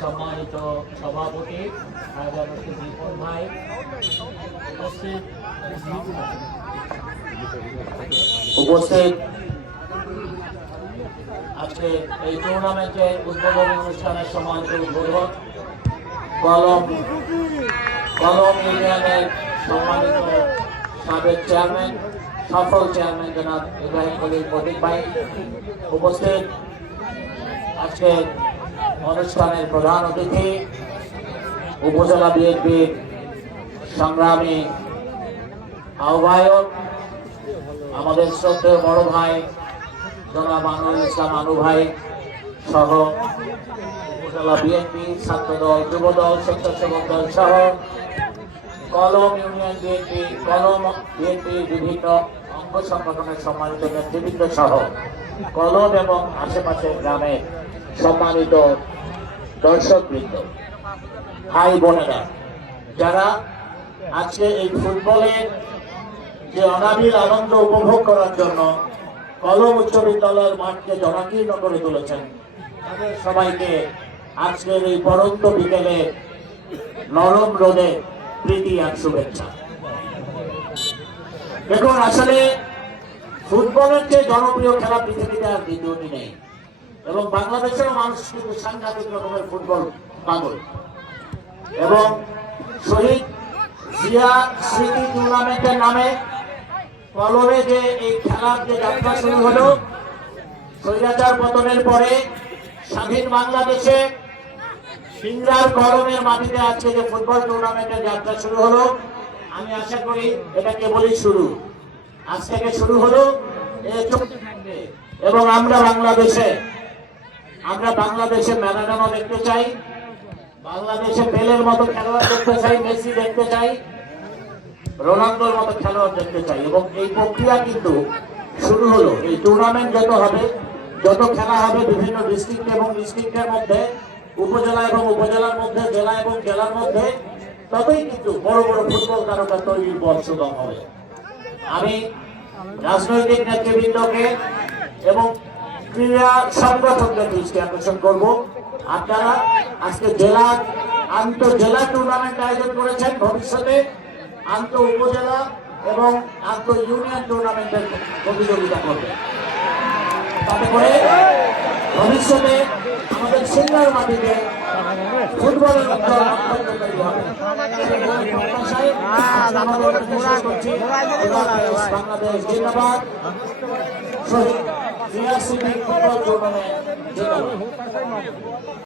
সম্মানিত সভাপতি দীপন ভাই উপস্থিত আজকে এই টুর্নামেন্টের উদ্বোধনী অনুষ্ঠানের সম্মানিত উদ্বোধক কলম ইউনিয়নের সম্মানিত সাবেক চেয়ারম্যান সফল চেয়ারম্যান জনাব ইব্রাহিম খলিল প্রতীক ভাই উপস্থিত আজকে অনুষ্ঠানের প্রধান অতিথি উপজেলা বিএনপির সংগ্রামী আহ্বায়ক আমাদের শ্রদ্ধেয় বড় ভাই জনাব আনোয়ারুল ইসলাম আনু ভাই সহ উপজেলা বিএনপি ছাত্রদল যুবদল স্বেচ্ছাসেবক দল সহ কলম ইউনিয়ন বিএনপি বিভিন্ন অঙ্গ সংগঠনের সম্মানিত নেতৃবৃন্দ সহ কলম এবং আশেপাশের গ্রামের সম্মানিত দর্শকবৃন্দ ভাই বোনেরা যারা আজকে এই ফুটবলের যে অনাবিল আনন্দ উপভোগ করার জন্য কলম উচ্চ বিদ্যালয়ের মাঠকে জনাকীর্ণ করে তুলেছেন তাদের সবাইকে আজকের এই পরন্ত বিকেলে নরম রোদে প্রীতি আর শুভেচ্ছা। দেখুন আসলে ফুটবলের যে জনপ্রিয় খেলা পৃথিবীতে আর দ্বিতীয়টি নেই এবং বাংলাদেশের মানুষ কিন্তু সাংঘাতিক রকমের ফুটবল পাগল এবং শহীদ জিয়া স্মৃতি টুর্নামেন্টের নামে কলমে যে এই খেলার যে যাত্রা শুরু হলো স্বৈরাচার পতনের পরে স্বাধীন বাংলাদেশে সিংড়ার কলমের মাটিতে আজকে যে ফুটবল টুর্নামেন্টের যাত্রা শুরু হলো আমি আশা করি এটা কেবলই শুরু আজ থেকে শুরু হলো চলতে থাকবে এবং আমরা বাংলাদেশে ম্যারাডোনা দেখতে চাই বাংলাদেশে পেলের মতো খেলোয়াড় দেখতে চাই মেসি দেখতে চাই রোনাল্ডোর মতো খেলোয়াড় দেখতে চাই এবং এই প্রক্রিয়া কিন্তু শুরু হলো এই টুর্নামেন্ট যত খেলা হবে বিভিন্ন ডিস্ট্রিক্ট এবং ডিস্ট্রিক্টের মধ্যে উপজেলা এবং উপজেলার মধ্যে জেলা এবং জেলার মধ্যে ততই কিন্তু বড় বড় ফুটবল তারকা তৈরির পথ সুগম হবে। আমি রাজনৈতিক নেতৃবৃন্দকে এবং ক্রীড়া সংগঠকদের দৃষ্টি আকর্ষণ করব আপনারা আজকে আন্তঃজেলা টুর্নামেন্ট আয়োজন করেছেন ভবিষ্যতে আন্তঃ উপজেলা এবং আন্তঃ ইউনিয়ন টুর্নামেন্টের প্রতিযোগিতা করবে তাতে করে ভবিষ্যতে আমাদের সিংড়ার মাটিতে ফুটবলের বাংলাদেশ জিন্দাবাদ শহীদ জিয়া স্মৃতি ফুটবল টুর্নামেন্ট জিন্দাবাদ।